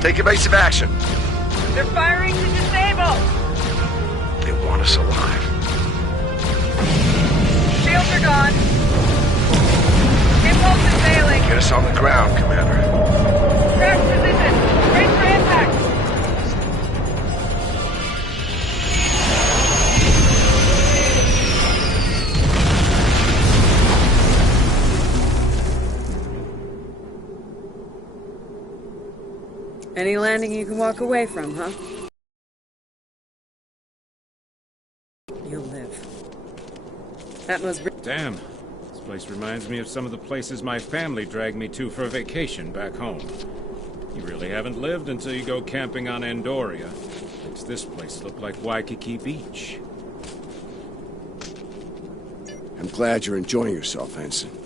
Take evasive action. They're firing to disable! They want us alive. Shields are gone. Impulse is failing. Get us on the ground, Commander. Crash position. Brace for impact. Any landing you can walk away from, huh? You'll live. Atmos... Damn. This place reminds me of some of the places my family dragged me to for a vacation back home. You really haven't lived until you go camping on Andoria. Makes this place look like Waikiki Beach. I'm glad you're enjoying yourself, Ensign.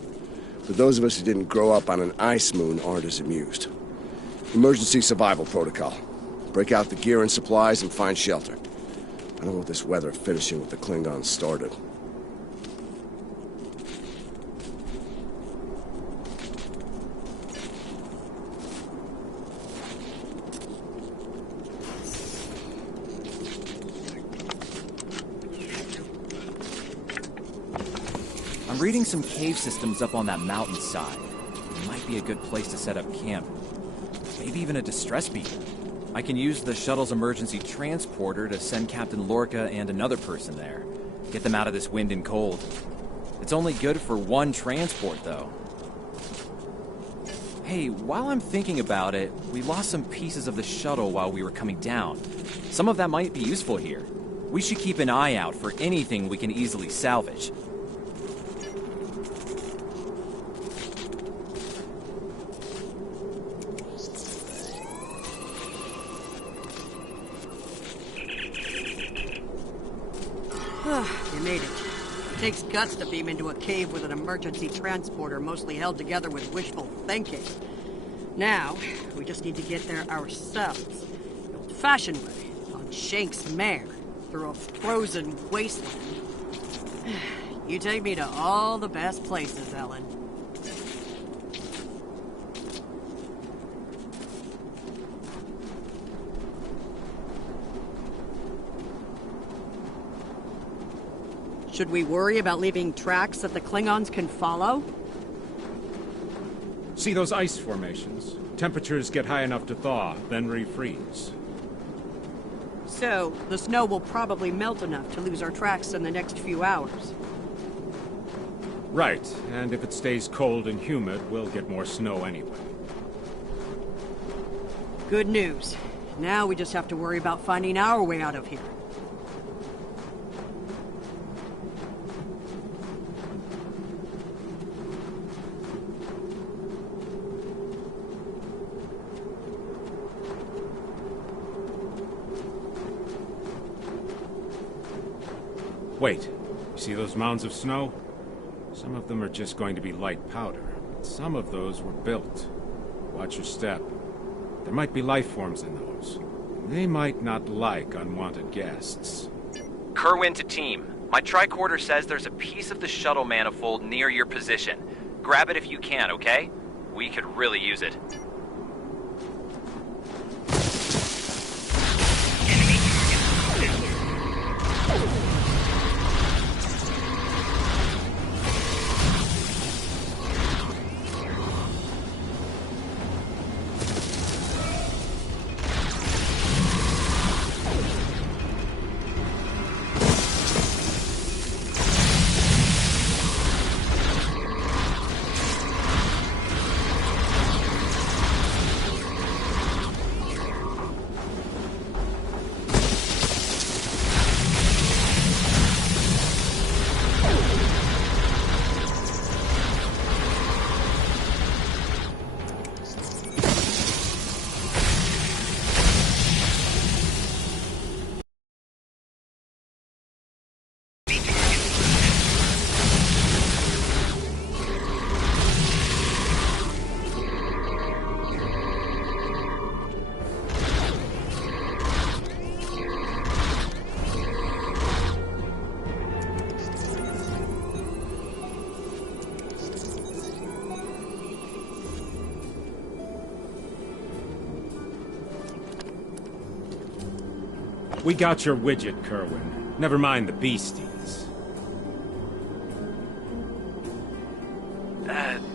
But those of us who didn't grow up on an ice moon aren't as amused. Emergency survival protocol. Break out the gear and supplies and find shelter. I don't want this weather finishing what the Klingons started. I'm reading some cave systems up on that mountainside. It might be a good place to set up camp. Maybe even a distress beacon. I can use the shuttle's emergency transporter to send Captain Lorca and another person there. Get them out of this wind and cold. It's only good for one transport, though. Hey, while I'm thinking about it, we lost some pieces of the shuttle while we were coming down. Some of that might be useful here. We should keep an eye out for anything we can easily salvage. You made it. It takes guts to beam into a cave with an emergency transporter mostly held together with wishful thinking. Now, we just need to get there ourselves. The old-fashioned way, on Shank's mare, through a frozen wasteland. You take me to all the best places, Ellen. Should we worry about leaving tracks that the Klingons can follow? See those ice formations? Temperatures get high enough to thaw, then refreeze. So, the snow will probably melt enough to lose our tracks in the next few hours. Right, and if it stays cold and humid, we'll get more snow anyway. Good news. Now we just have to worry about finding our way out of here. Wait, you see those mounds of snow? Some of them are just going to be light powder. Some of those were built. Watch your step. There might be life forms in those. They might not like unwanted guests. Kerwin to team. My tricorder says there's a piece of the shuttle manifold near your position. Grab it if you can, okay? We could really use it. We got your widget, Kerwin. Never mind the beasties.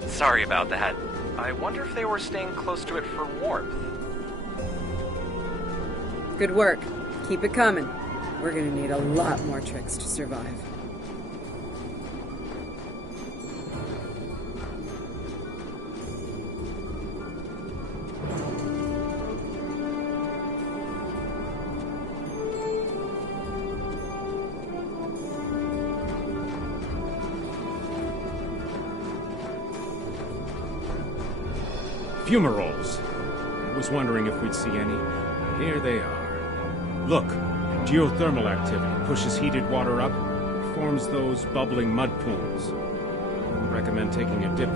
Sorry about that. I wonder if they were staying close to it for warmth. Good work. Keep it coming. We're gonna need a lot more tricks to survive. Fumaroles. I was wondering if we'd see any. Here they are. Look, geothermal activity pushes heated water up, forms those bubbling mud pools. I recommend taking a dip.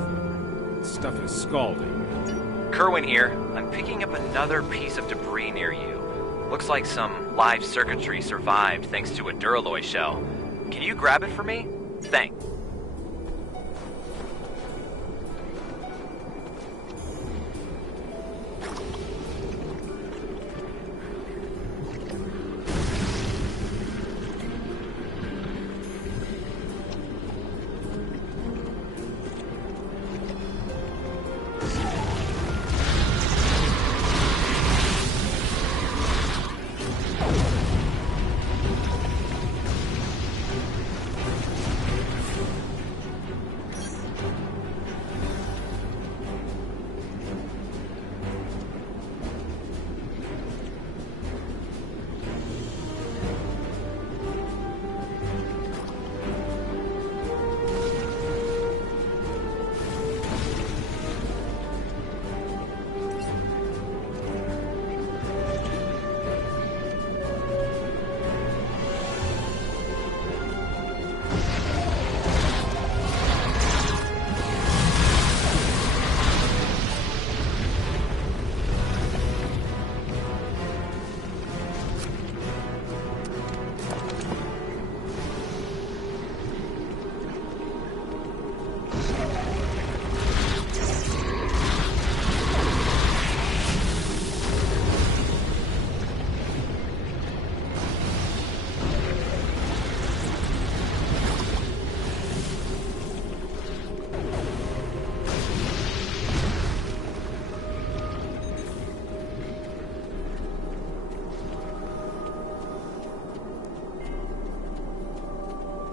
Stuff is scalding. Kerwin here. I'm picking up another piece of debris near you. Looks like some live circuitry survived thanks to a Duralloy shell. Can you grab it for me? Thanks.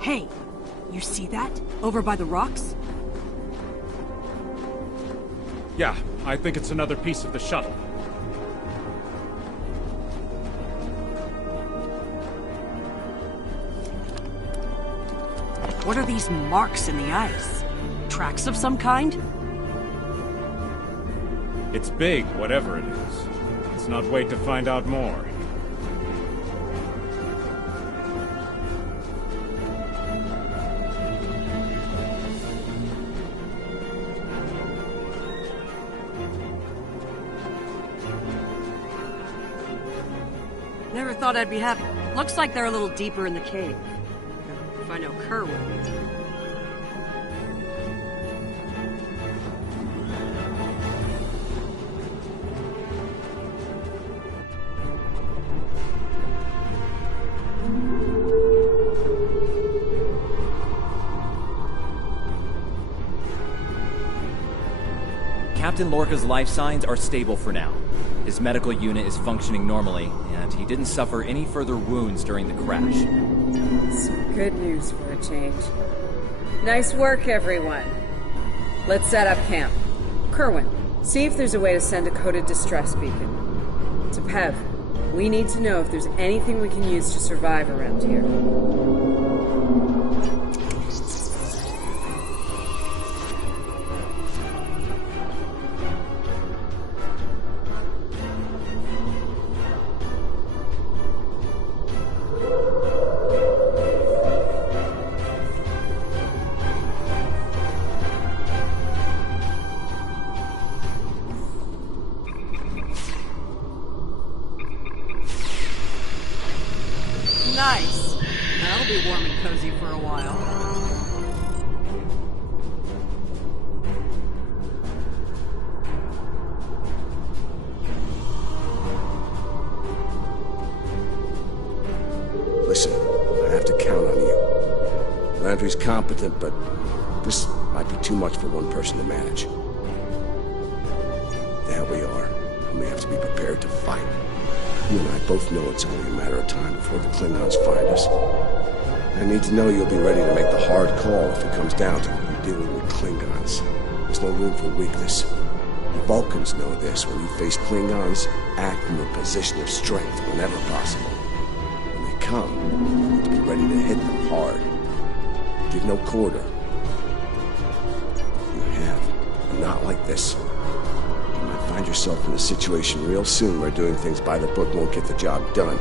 Hey, you see that? Over by the rocks? Yeah, I think it's another piece of the shuttle. What are these marks in the ice? Tracks of some kind? It's big, whatever it is. Let's not wait to find out more. Never thought I'd be happy. Looks like they're a little deeper in the cave. If I know Kerwin. Captain Lorca's life signs are stable for now. His medical unit is functioning normally, and he didn't suffer any further wounds during the crash. Some good news for a change. Nice work, everyone. Let's set up camp. Kerwin, see if there's a way to send a coded distress beacon. To Pev, we need to know if there's anything we can use to survive around here. Nice. That'll be warm and cozy for a while. is competent, but this might be too much for one person to manage. There we are, and we have to be prepared to fight. You and I both know it's only a matter of time before the Klingons find us. I need to know you'll be ready to make the hard call if it comes down to it. You're dealing with Klingons. There's no room for weakness. The Vulcans know this. When you face Klingons, act from a position of strength whenever possible. When they come, you need to be ready to hit them hard. Give no quarter. You have. Not like this. You might find yourself in a situation real soon where doing things by the book won't get the job done.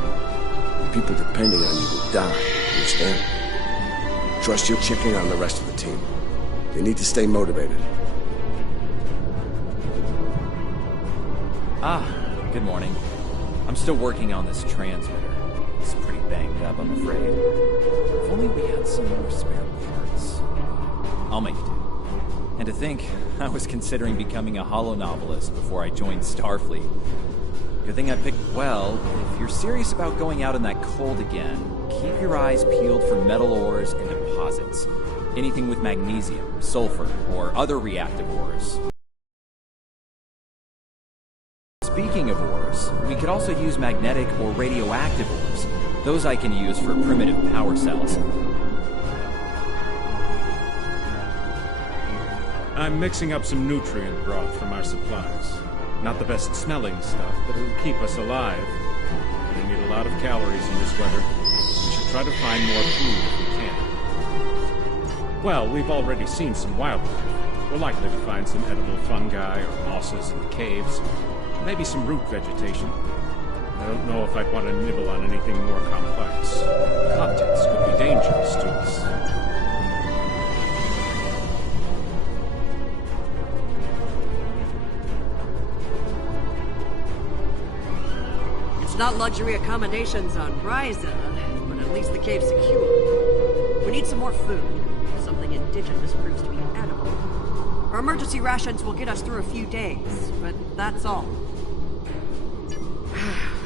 People depending on you will die. Understand? Trust your chicken on the rest of the team. They need to stay motivated. Good morning. I'm still working on this transmitter. It's pretty banged up, I'm afraid. If only we had some more spare parts. I'll make it do. And to think, I was considering becoming a holonovelist before I joined Starfleet. Good thing I picked well. If you're serious about going out in that cold again, keep your eyes peeled for metal ores and deposits. Anything with magnesium, sulfur, or other reactive ores. Speaking of ores, we could also use magnetic or radioactive ores. Those I can use for primitive power cells. I'm mixing up some nutrient broth from our supplies. Not the best smelling stuff, but it'll keep us alive. We need a lot of calories in this weather. We should try to find more food if we can. Well, we've already seen some wildlife. We're likely to find some edible fungi or mosses in the caves. Maybe some root vegetation. I don't know if I'd want to nibble on anything more complex. The contents could be dangerous to us. It's not luxury accommodations on Ryza, but at least the cave's secure. We need some more food. Something indigenous proves to be edible. Our emergency rations will get us through a few days, but that's all.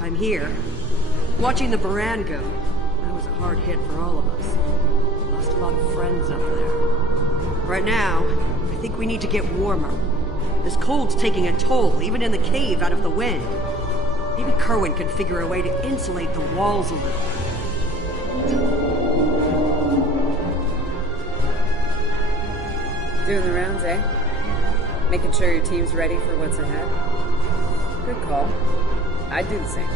I'm here, watching the Baran go. That was a hard hit for all of us. Lost a lot of friends up there. Right now, I think we need to get warmer. This cold's taking a toll, even in the cave out of the wind. Maybe Kerwin could figure a way to insulate the walls a little. Doing the rounds, eh? Making sure your team's ready for what's ahead? Good call. I'd do the same.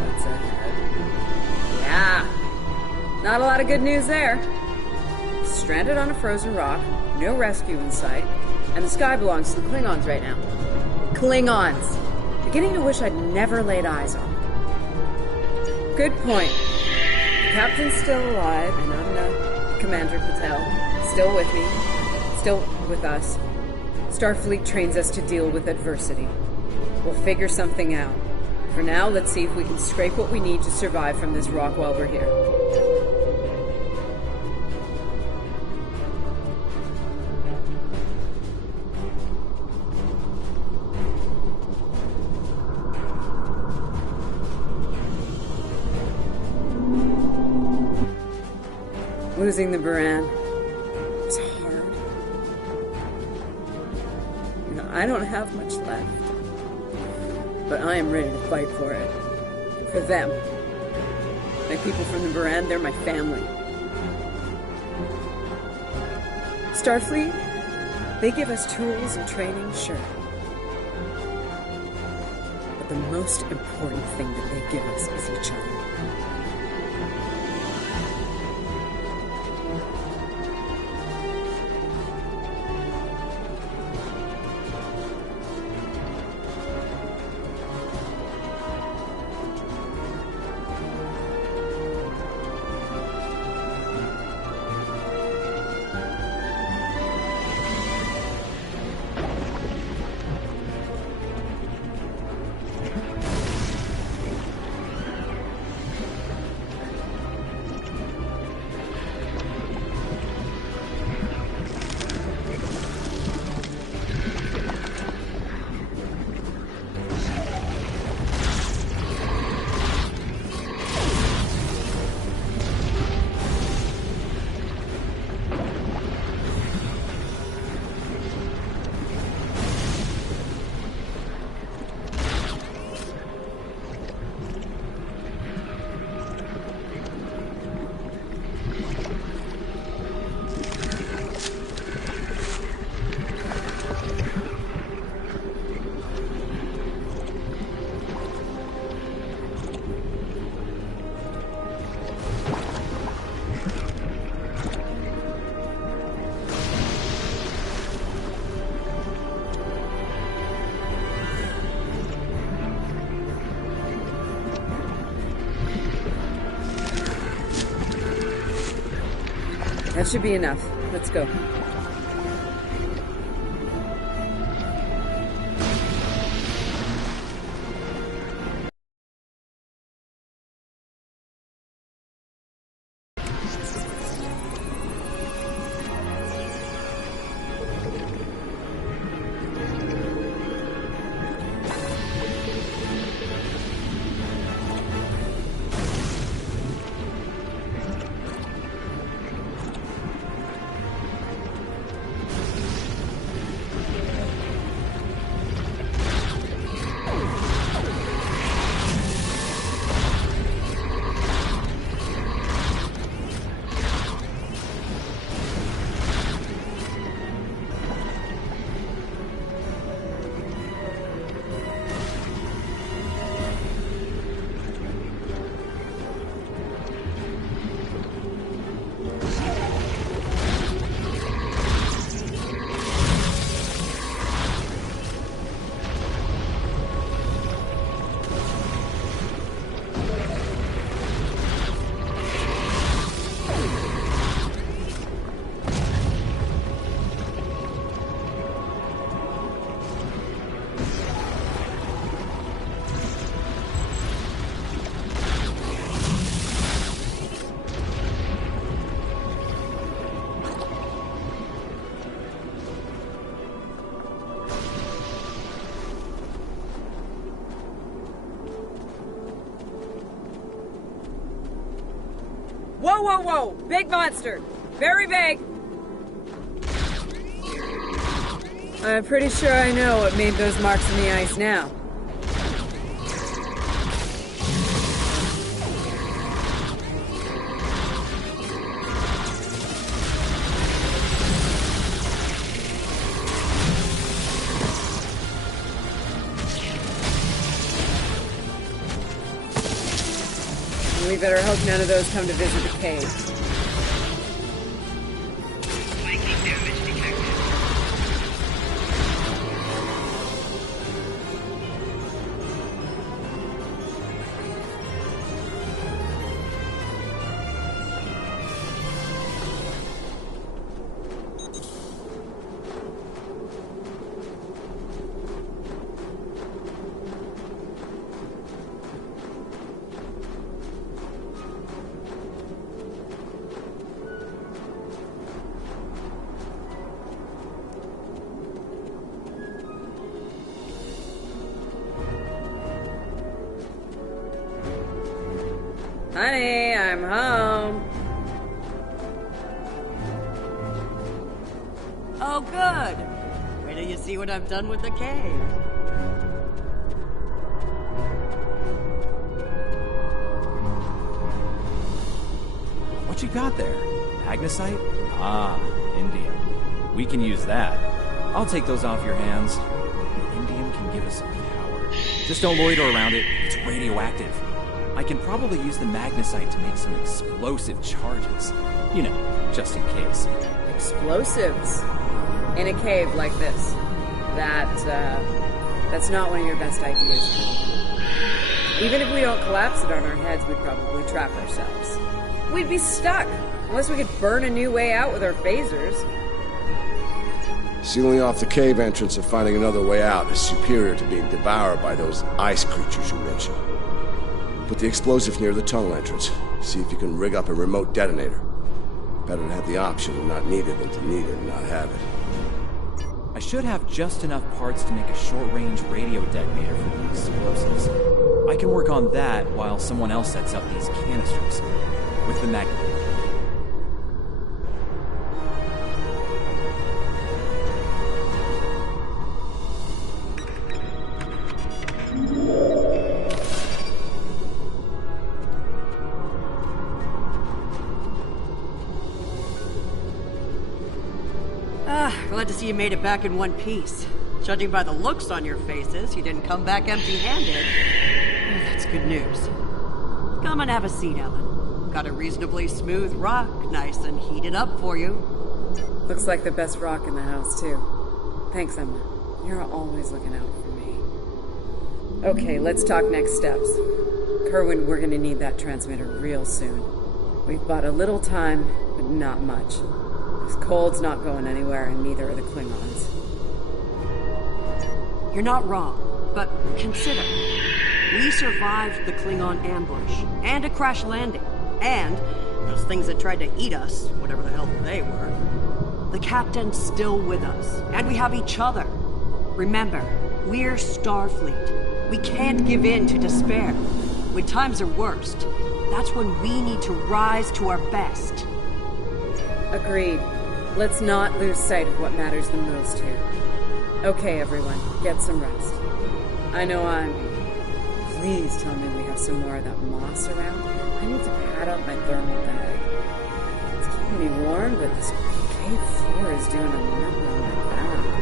What's ahead? Yeah. Not a lot of good news there. Stranded on a frozen rock, no rescue in sight, and the sky belongs to the Klingons right now. Klingons! Beginning to wish I'd never laid eyes on them. Good point. The captain's still alive, and Commander Patel, still with me, still with us. Starfleet trains us to deal with adversity. We'll figure something out. For now, let's see if we can scrape what we need to survive from this rock while we're here. Losing the Baran was hard. I don't have much left. But I am ready to fight for it. For them. My people from the Baran, they're my family. Starfleet, they give us tools and training, sure. But the most important thing that they give us is each other. That should be enough. Let's go. Whoa, whoa, whoa! Big monster! Very big! I'm pretty sure I know what made those marks in the ice now. We better hope none of those come to visit the cave. Honey, I'm home. Oh, good. Wait till you see what I've done with the cave. What you got there? Magnesite? Ah, indium. We can use that. I'll take those off your hands. Indium can give us some power. Just don't loiter around it. It's radioactive. I can probably use the magnesite to make some explosive charges. You know, just in case. Explosives? In a cave like this. That's not one of your best ideas. Even if we don't collapse it on our heads, we'd probably trap ourselves. We'd be stuck, unless we could burn a new way out with our phasers. Sealing off the cave entrance and finding another way out is superior to being devoured by those ice creatures you mentioned. Put the explosive near the tunnel entrance. See if you can rig up a remote detonator. Better to have the option and not need it than to need it and not have it. I should have just enough parts to make a short-range radio detonator for the explosives. I can work on that while someone else sets up these canisters. With the magnet. Glad to see you made it back in one piece. Judging by the looks on your faces, you didn't come back empty-handed. Oh, that's good news. Come and have a seat, Ellen. Got a reasonably smooth rock, nice and heated up for you. Looks like the best rock in the house, too. Thanks, Emma. You're always looking out for me. Okay, let's talk next steps. Kerwin, we're gonna need that transmitter real soon. We've bought a little time, but not much. This cold's not going anywhere, and neither are the Klingons. You're not wrong, but consider. We survived the Klingon ambush, and a crash landing, and those things that tried to eat us, whatever the hell they were. The captain's still with us, and we have each other. Remember, we're Starfleet. We can't give in to despair. When times are worst, that's when we need to rise to our best. Agreed. Let's not lose sight of what matters the most here. Okay, everyone, get some rest. I know I'm... Please tell me we have some more of that moss around. I need to pad up my thermal bag. It's keeping me warm, but this cave floor is doing a number on my back.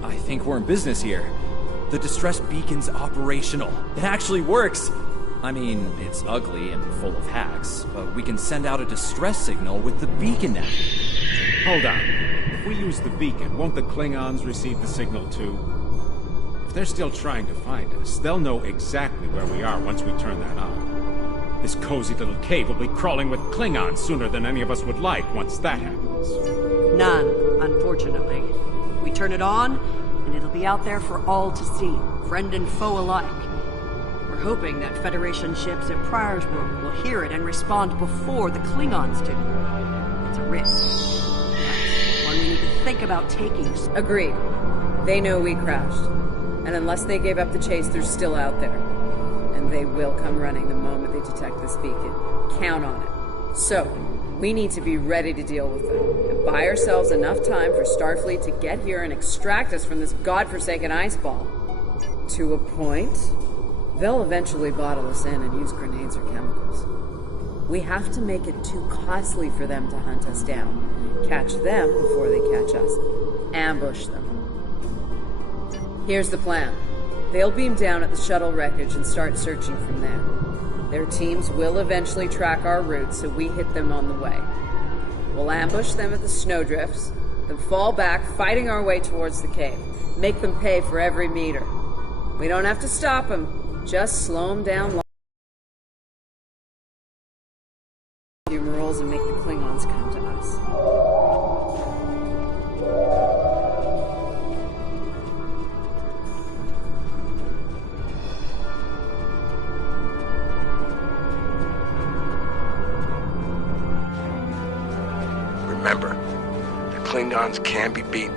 I think we're in business here. The distress beacon's operational. It actually works! I mean, it's ugly and full of hacks, but we can send out a distress signal with the beacon now. Hold on. If we use the beacon, won't the Klingons receive the signal too? If they're still trying to find us, they'll know exactly where we are once we turn that on. This cozy little cave will be crawling with Klingons sooner than any of us would like once that happens. None, unfortunately. We turn it on, and it'll be out there for all to see, friend and foe alike. We're hoping that Federation ships at Priorsbrook will hear it and respond before the Klingons do. It's a risk. Yes, one we need to think about taking. Agreed. They know we crashed. And unless they gave up the chase, they're still out there. And they will come running the moment they detect this beacon. Count on it. So, we need to be ready to deal with them, and buy ourselves enough time for Starfleet to get here and extract us from this godforsaken ice ball. To a point, they'll eventually bottle us in and use grenades or chemicals. We have to make it too costly for them to hunt us down, catch them before they catch us, ambush them. Here's the plan. They'll beam down at the shuttle wreckage and start searching from there. Their teams will eventually track our route, so we hit them on the way. We'll ambush them at the snowdrifts, then fall back, fighting our way towards the cave. Make them pay for every meter. We don't have to stop them, just slow them down long numerals and make the Klingons come to us. Remember, the Klingons can be beaten.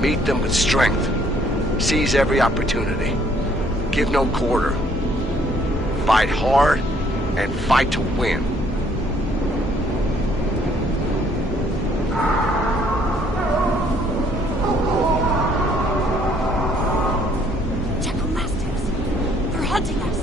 Meet them with strength. Seize every opportunity. Give no quarter. Fight hard and fight to win. Jekyll Masters! They're hunting us!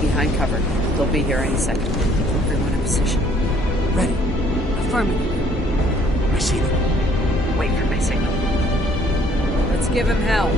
Behind cover. They'll be here any second. Everyone in position. Ready. Affirmative. I see them. Wait for my signal. Let's give him hell.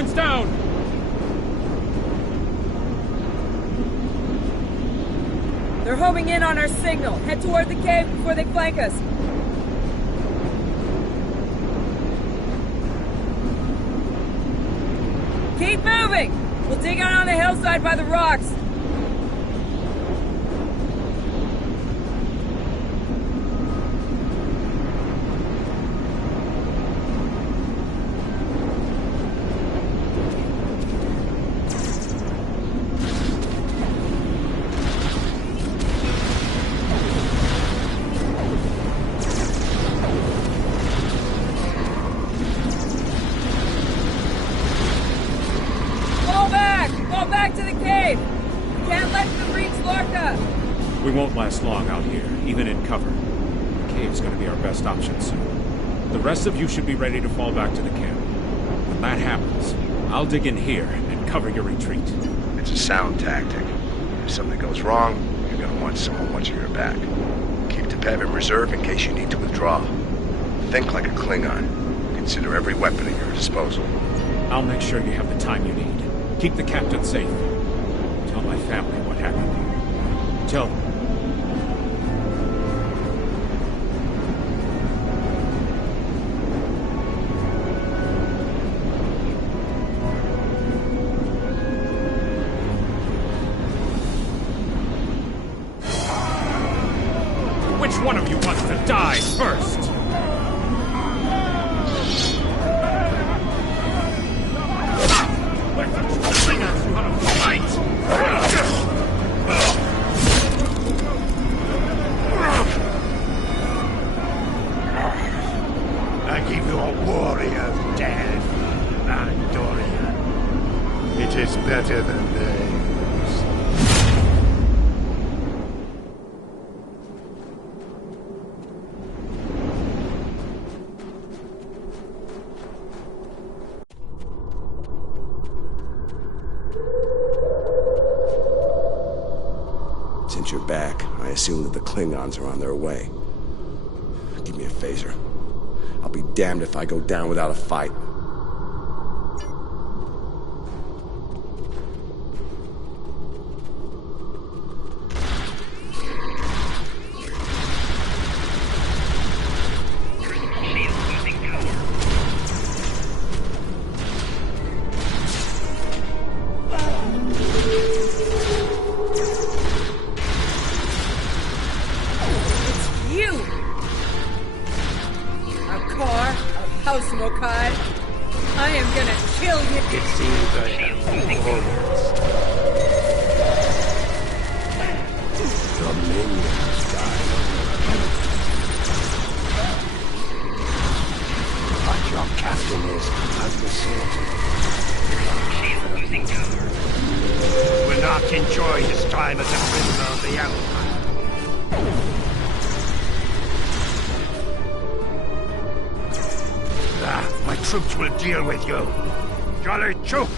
Corwin's down! They're homing in on our signal. Head toward the cave before they flank us. Keep moving! We'll dig out on the hillside by the rocks. Fall back to the cave! We can't let them reach Lorca! We won't last long out here, even in cover. The cave's gonna be our best option soon. The rest of you should be ready to fall back to the camp. When that happens, I'll dig in here and cover your retreat. It's a sound tactic. If something goes wrong, you're gonna want someone watching your back. Keep the Pev in reserve in case you need to withdraw. Think like a Klingon. Consider every weapon at your disposal. I'll make sure you have the time you need. Keep the captain safe. Tell my family what happened. Tell them. Which one of you wants to die first? I give you a warrior of death, Andoria. It is better than theirs. Since you're back, I assume that the Klingons are on their way. Give me a phaser. I'll be damned if I go down without a fight. House Mokai. I am gonna kill you. It seems I have orders. The minions died. But your captain is undeserved. Will not enjoy his time as a prisoner of the Empire. My troops will deal with you. Jolly Chook!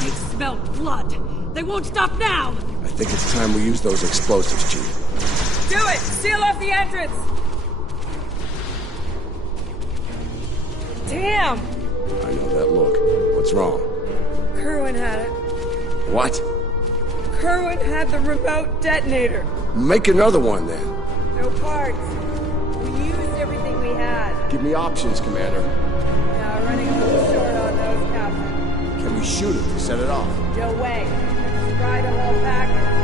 They smell blood. They won't stop now. I think it's time we use those explosives, Chief. Do it! Seal off the entrance! Damn! I know that look. What's wrong? Kerwin had it. What? Kerwin had the remote detonator. Make another one, then. No parts. We used everything we had. Give me options, Commander. Now running a little short on those, Captain. Can we shoot it to set it off? No way. Try the whole package.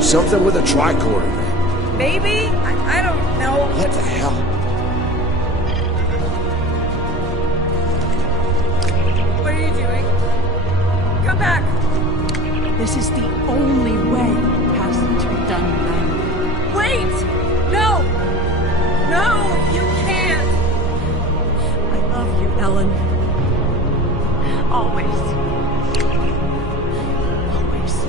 Something with a tricorder, then. Maybe? I don't know. What the hell? What are you doing? Come back! This is the only way it has to be done, man. Wait! No! No! You can't! I love you, Ellen. Always. works.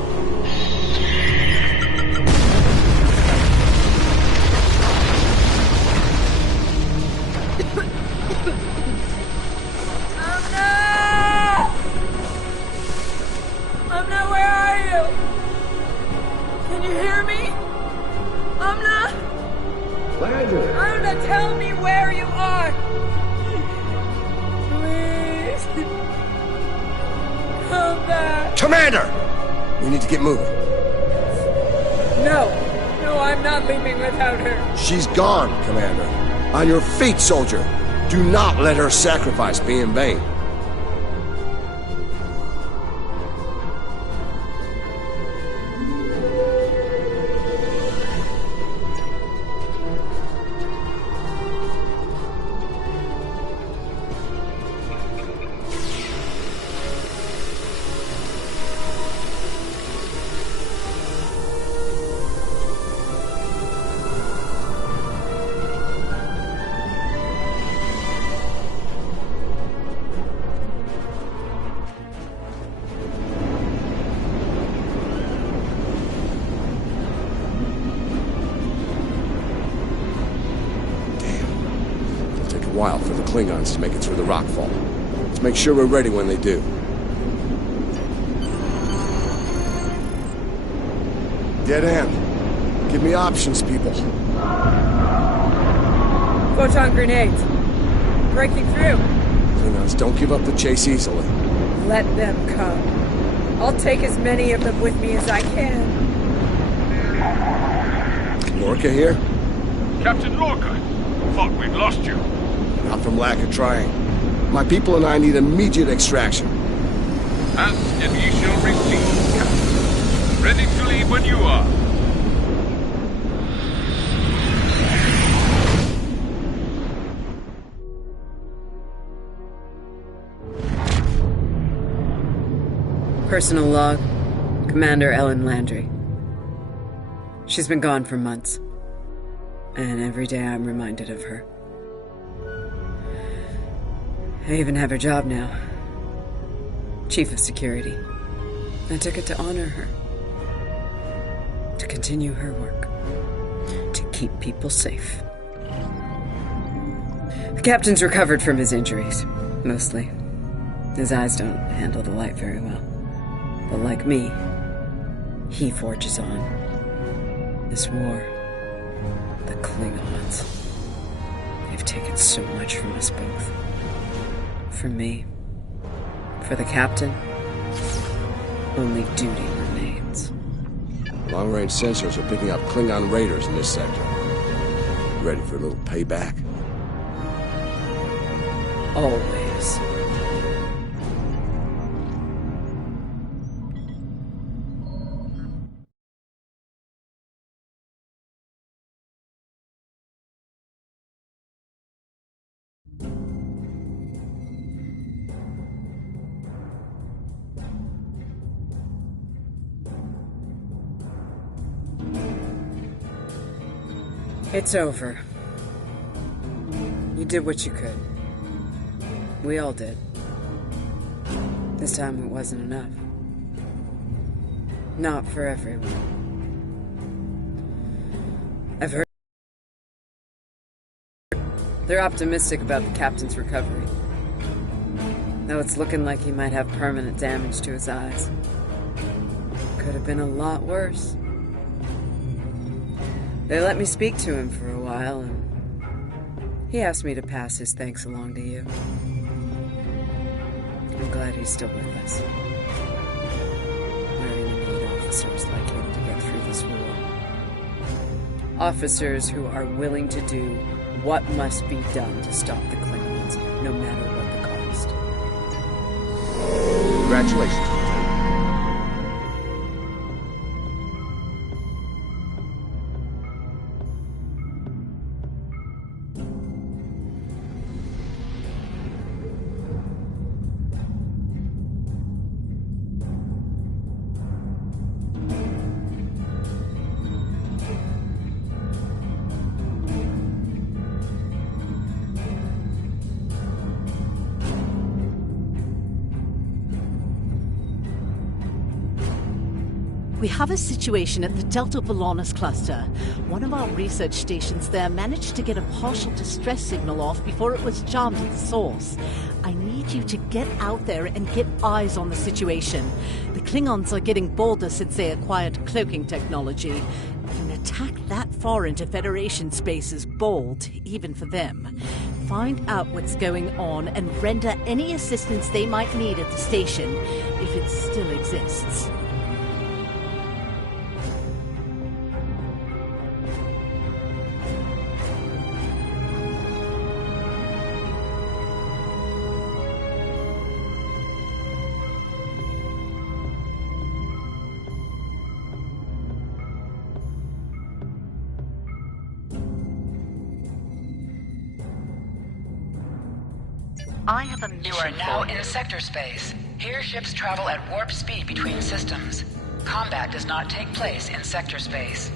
Umna, where are you? Can you hear me? Umna? Umna, tell me where you are! Please. Come back. Commander! We need to get moving. No, I'm not leaving without her. She's gone, Commander. On your feet, soldier. Do not let her sacrifice be in vain. While for the Klingons to make it through the rockfall. Let's make sure we're ready when they do. Dead end. Give me options, people. Photon grenades. Breaking through. Klingons don't give up the chase easily. Let them come. I'll take as many of them with me as I can. Lorca here? Captain Lorca, thought we'd lost you. Not from lack of trying. My people and I need immediate extraction. As and ye shall receive, Captain. Ready to leave when you are. Personal log. Commander Ellen Landry. She's been gone for months. And every day I'm reminded of her. I even have her job now. Chief of Security. I took it to honor her. To continue her work. To keep people safe. The captain's recovered from his injuries. Mostly. His eyes don't handle the light very well. But like me, he forges on. This war, the Klingons, they've taken so much from us both. For me, for the captain, only duty remains. Long-range sensors are picking up Klingon raiders in this sector. Ready for a little payback? Always. It's over. You did what you could. We all did. This time it wasn't enough. Not for everyone. I've heard they're optimistic about the captain's recovery. Though it's looking like he might have permanent damage to his eyes. Could have been a lot worse. They let me speak to him for a while, and he asked me to pass his thanks along to you. I'm glad he's still with us. We're going to need officers like him to get through this war. Officers who are willing to do what must be done to stop the Klingons, no matter what the cost. Congratulations. We have a situation at the Delta Volanus cluster. One of our research stations there managed to get a partial distress signal off before it was jammed at the source. I need you to get out there and get eyes on the situation. The Klingons are getting bolder since they acquired cloaking technology. An attack that far into Federation space is bold, even for them. Find out what's going on and render any assistance they might need at the station, if it still exists. I have a mission. You are now in sector space. Here ships travel at warp speed between systems. Combat does not take place in sector space.